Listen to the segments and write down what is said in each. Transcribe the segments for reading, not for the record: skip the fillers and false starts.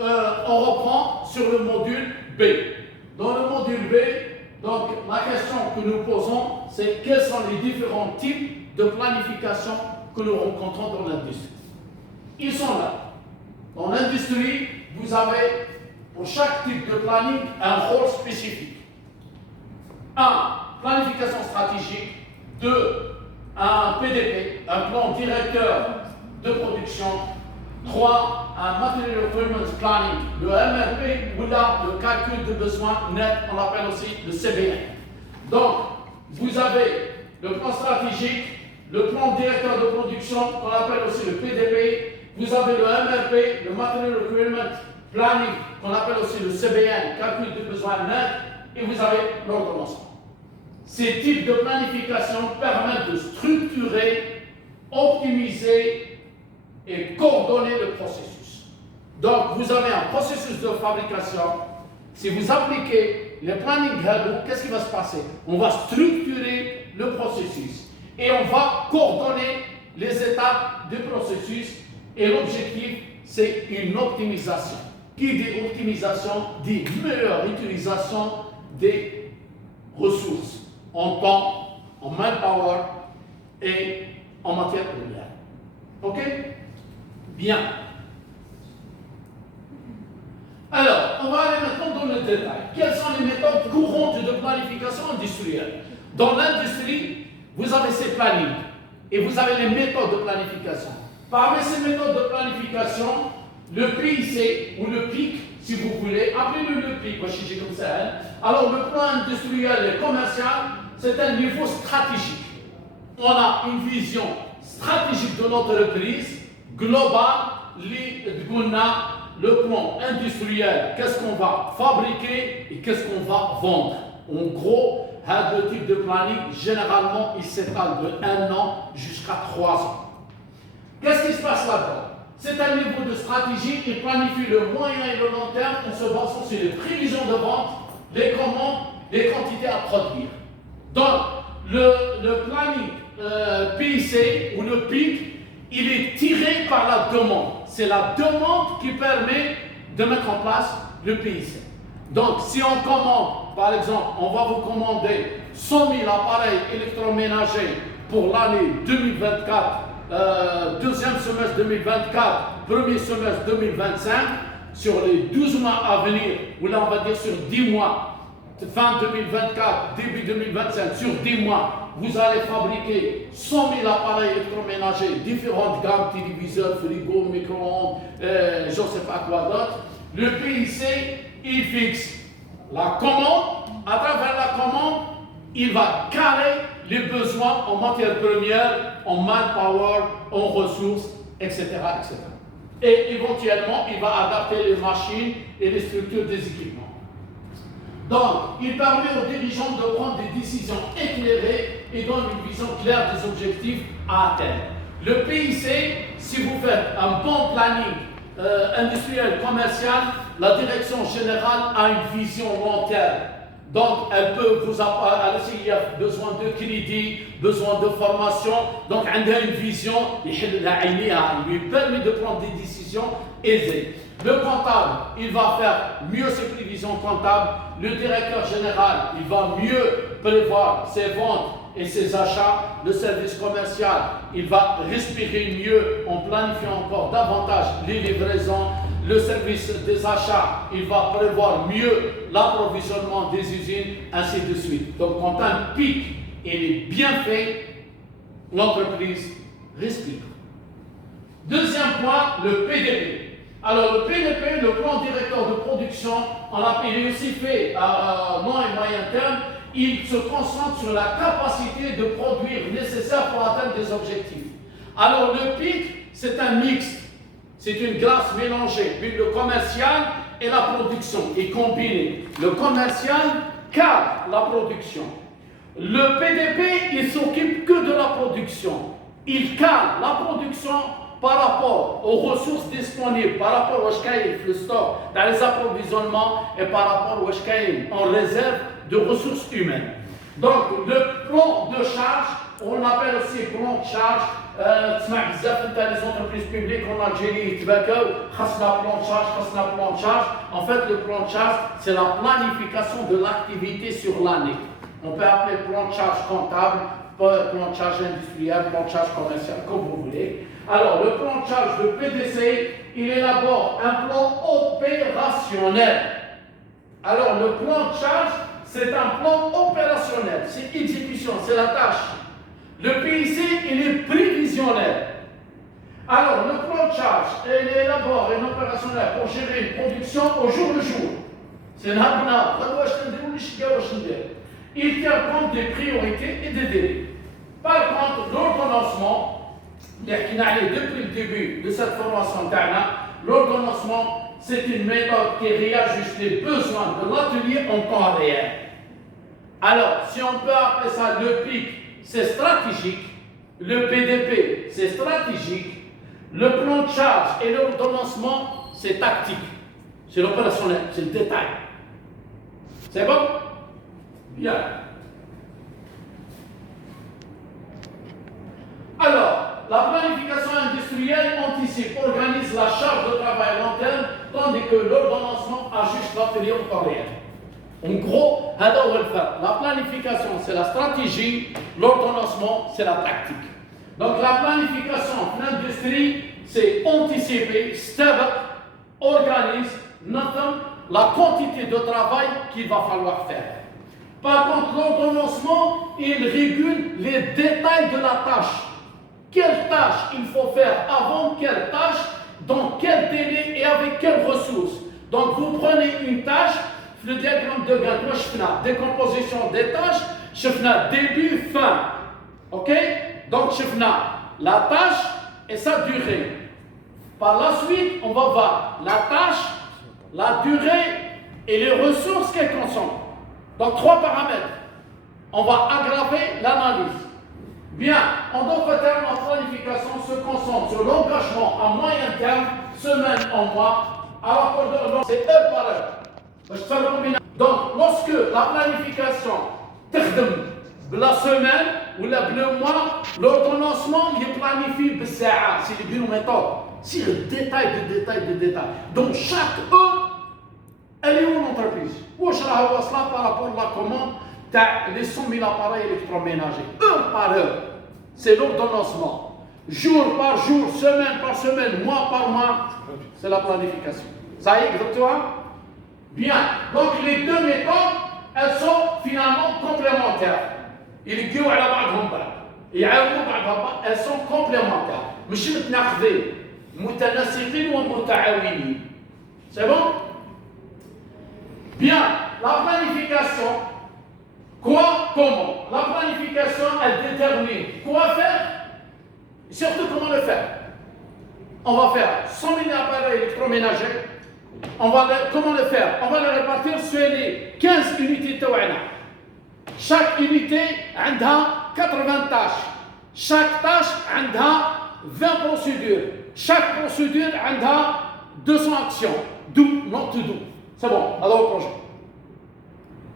on reprend sur le module B. Dans le module B, donc, la question que nous posons, c'est quels sont les différents types de planification que nous rencontrons dans l'industrie. Ils sont là. Dans l'industrie, vous avez pour chaque type de planning un rôle spécifique. 1. Planification stratégique. 2. Un PDP, un plan directeur de production. 3. Un Material Requirements Planning, le MRP, ou là, le calcul de besoins net, on l'appelle aussi le CBN. Donc, vous avez le plan stratégique, le plan directeur de production, qu'on appelle aussi le PDP. Vous avez le MRP, le Material Requirements Planning, qu'on appelle aussi le CBN, calcul de besoins net, et vous avez l'ordonnancement. Ces types de planification permettent de structurer, optimiser et coordonner le processus. Donc, vous avez un processus de fabrication. Si vous appliquez le planning handbook, qu'est-ce qui va se passer? On va structurer le processus et on va coordonner les étapes du processus. Et l'objectif, c'est une optimisation. Qui dit optimisation dit meilleure utilisation des ressources en temps, en manpower et en matière première. OK? Bien. Alors, on va aller maintenant dans le détail. Quelles sont les méthodes courantes de planification industrielle? Dans l'industrie, vous avez ces plannings et vous avez les méthodes de planification. Parmi ces méthodes de planification, le PIC ou le PIC, si vous voulez, appelez-le le PIC, comme ça. Alors, le plan industriel et commercial, c'est un niveau stratégique. On a une vision stratégique de notre entreprise, globale, on a le plan industriel, qu'est-ce qu'on va fabriquer et qu'est-ce qu'on va vendre. En gros, le type de planning, généralement, il s'étale de 1 an jusqu'à 3 ans. Qu'est-ce qui se passe là-dedans? C'est un niveau de stratégie qui planifie le moyen et le long terme en se basant sur les prévisions de vente, les commandes, les quantités à produire. Donc, le planning PIC ou le PIC, il est tiré par la demande. C'est la demande qui permet de mettre en place le PIC. Donc, si on commande, par exemple, on va vous commander 100 000 appareils électroménagers pour l'année 2024, deuxième semestre 2024, premier semestre 2025, sur les 12 mois à venir, ou là on va dire sur 10 mois, fin 2024, début 2025, sur 10 mois, vous allez fabriquer 100 000 appareils électroménagers, différentes gammes, téléviseurs, frigo, micro-ondes, je ne sais pas quoi d'autre. Le PIC, il fixe la commande. À travers la commande, il va caler les besoins en matières premières, en manpower, en ressources, etc., etc. Et éventuellement, il va adapter les machines et les structures des équipements. Donc, il permet aux dirigeants de prendre des décisions éclairées et donne une vision claire des objectifs à atteindre. Le PIC, si vous faites un bon planning industriel, commercial, la direction générale a une vision long terme. Donc, elle peut vous apporter, s'il y a besoin de crédit, besoin de formation, donc elle a une vision, il lui permet de prendre des décisions aisées. Le comptable, il va faire mieux ses prévisions comptables. Le directeur général, il va mieux prévoir ses ventes et ses achats. Le service commercial, il va respirer mieux en planifiant encore davantage les livraisons. Le service des achats, il va prévoir mieux l'approvisionnement des usines, ainsi de suite. Donc, quand un pic est bien fait, l'entreprise respire. Deuxième point, le PDP. Alors, le PDP, le plan directeur de production, on l'a aussi fait à long et moyen terme. Il se concentre sur la capacité de produire nécessaire pour atteindre des objectifs. Alors, le PIC, c'est un mixte. C'est une glace mélangée, puis le commercial et la production est combiné. Le commercial cale la production. Le PDP, il s'occupe que de la production. Il cale la production par rapport aux ressources disponibles, par rapport au le stock, dans les approvisionnements et par rapport au en réserve de ressources humaines. Donc, le plan de charge, on l'appelle aussi plan de charge تسمع بزاف انت لي زونتربريز بيبليك en Algérie يتباكاو خاصنا بلان شارج. En fait, le plan de charge, c'est la planification de l'activité sur l'année. On peut appeler plan de charge comptable, plan de charge industriel, plan de charge commercial, comme vous voulez. Alors, le plan de charge de PDC, il élabore un plan opérationnel. Alors, le plan de charge, c'est un plan opérationnel, c'est exécution, c'est la tâche. Le PIC, il est prévisionnel. Alors, le plan de charge, il élabore un opérationnel pour gérer une production au jour le jour. C'est il tient compte des priorités et des délais. Par contre, l'ordonnancement, depuis le début de cette formation, l'ordonnancement, c'est une méthode qui réajuste les besoins de l'atelier en temps réel. Alors, si on peut appeler ça le PIC, c'est stratégique. Le PDP, c'est stratégique. Le plan de charge et l'ordonnancement, c'est tactique. C'est l'opérationnel, c'est le détail. C'est bon? Bien. Alors, la planification industrielle anticipe, organise la charge de travail à long terme, tandis que l'ordonnancement ajuste l'atelier en temps réel. En gros, la planification, c'est la stratégie, l'ordonnancement, c'est la tactique. Donc, la planification en industrie, c'est anticiper, step up, organise, notamment la quantité de travail qu'il va falloir faire. Par contre, l'ordonnancement, il régule les détails de la tâche. Quelle tâche il faut faire avant quelle tâche, dans quel délai et avec quelles ressources. Donc, vous prenez une tâche, le diagramme de Gantt, moi je fais la décomposition des tâches, je fais début, fin. Ok? Donc, je fais la tâche et sa durée. Par la suite, on va voir la tâche, la durée et les ressources qu'elle consomme. Donc, 3 paramètres. On va aggraver l'analyse. Bien, en d'autres termes, la planification se concentre sur l'engagement à moyen terme, semaine en mois, alors que c'est heure par heure. Donc, lorsque la planification la semaine ou le mois, l'ordonnancement, il planifie c'est le bureau méthode. C'est le détail de détail. Donc, chaque heure, elle est où l'entreprise? Où je la vois cela par rapport à la commande les 100 000 appareils électroménagers, heure par heure. C'est l'ordonnancement. Jour par jour, semaine par semaine, mois par mois, c'est la planification. Ça y est, exactement? Bien. Donc les deux méthodes, elles sont finalement complémentaires. Elles sont complémentaires. مش متناقضين متناسقين ومتعاونين. C'est bon? Bien. La planification. Quoi, comment? La planification, elle détermine quoi faire et surtout comment le faire. On va faire 100 000 appareils électroménagers. Comment le faire? On va les répartir sur les 15 unités de chaque unité a 80 tâches. Chaque tâche a 20 procédures. Chaque procédure a 200 actions. Do, not to do. C'est bon, alors au projet.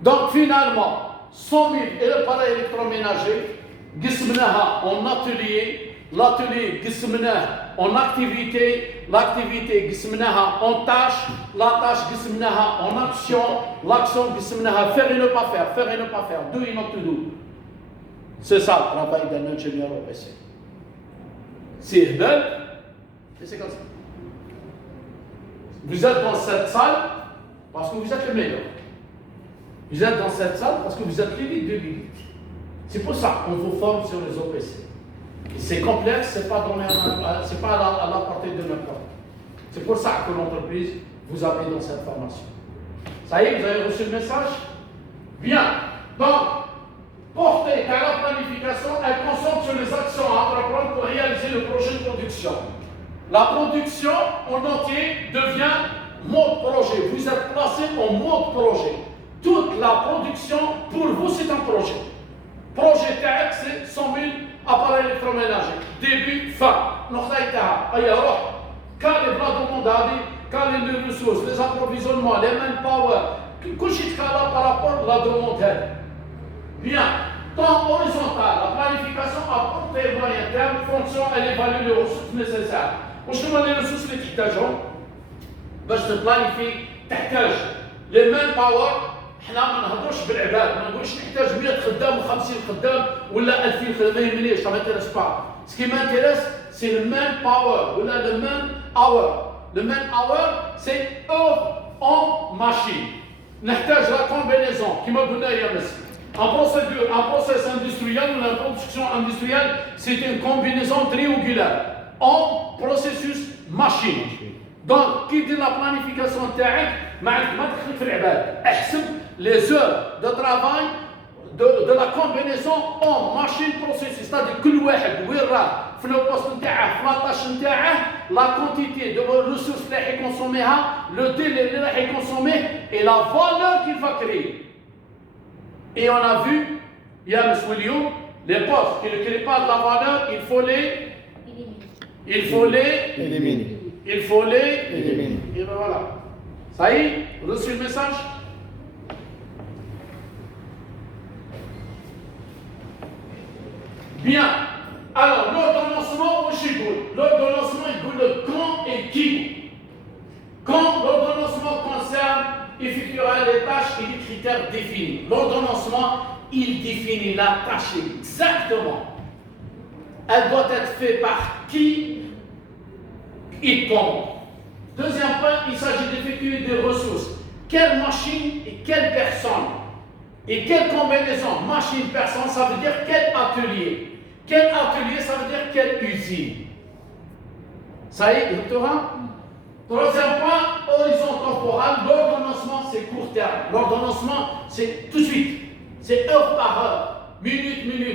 Donc finalement, 100 000 appareils électroménagers, قسمناها en atelier, l'atelier قسمناه en activité, l'activité قسمناها en tâche, la tâche قسمناها en action, l'action قسمناها faire et ne pas faire, do et not to do. C'est ça le travail d'un ingénieur au PC. C'est belle, et c'est comme ça. Vous êtes dans cette salle parce que vous êtes le meilleur. Vous êtes dans cette salle parce que vous êtes l'élite de l'élite. C'est pour ça qu'on vous forme sur les OPC. Et c'est complexe, c'est pas à la portée de n'importe. C'est pour ça que l'entreprise vous a mis dans cette formation. Ça y est, vous avez reçu le message? Bien. Donc, portée car la planification, elle concentre sur les actions à entreprendre pour réaliser le projet de production. La production en entier devient mode projet. Vous êtes placé en mode projet. Toute la production, pour vous, c'est un projet. Projet TAC, c'est 100 000 appareils électroménagers. Début, fin. Quand les bras de monde quand les ressources, les approvisionnements, les manpower, tout ce qui est là par rapport à la demande. Bien. Temps horizontal, la planification à court et moyen terme, fonction, elle évalue les ressources nécessaires. وش هما les ressources اللي تحتاجهم؟ باش تبلانيفي تحتاج لي مان باور. حنا ما نهضروش بالعباد، ما نقولش نحتاج 100 خدام و50 خدام ولا 2000 خدام، ما يهمنيش، ça m'intéresse pas. Ce qui m'intéresse, c'est le man power ولا le man hour. Le man hour, c'est heure en machine. نحتاج la combinaison كما قلنا يا مس. Un process industriel ou la production industrielle, c'est une combinaison triangulaire en processus machine. Donc, qui dit la planification تاعك ما تدخل في العباد. احسب les heures de travail de la combinaison en machine processus. C'est-à-dire كل واحد وين راه في لو بوست نتاعه في لاطاش نتاعه لا كونتيتي دو ريسورس اللي راح يكونسوميها لو ديلي اللي راح يكونسوميه et la valeur qu'il va créer. Et on a vu, il y a M. William, les postes qui ne créent pas de la valeur, il faut les éliminer. Et ben voilà. Ça y est, reçu le message? Bien. Alors, l'ordonnancement, l'ordonnancement, il dit le quand et qui. Quand l'ordonnancement concerne, effectuera les tâches et les critères définis. L'ordonnancement, il définit la tâche exactement. Elle doit être faite par qui et comment. Deuxième point, il s'agit d'effectuer des ressources. Quelle machine et quelle personne? Et quelle combinaison? Machine, personne, ça veut dire quel atelier? Quel atelier, ça veut dire quelle usine? Ça y est, doctorat? Troisième point, horizon temporal. L'ordonnancement, c'est court terme. L'ordonnancement, c'est tout de suite. C'est heure par heure, minute.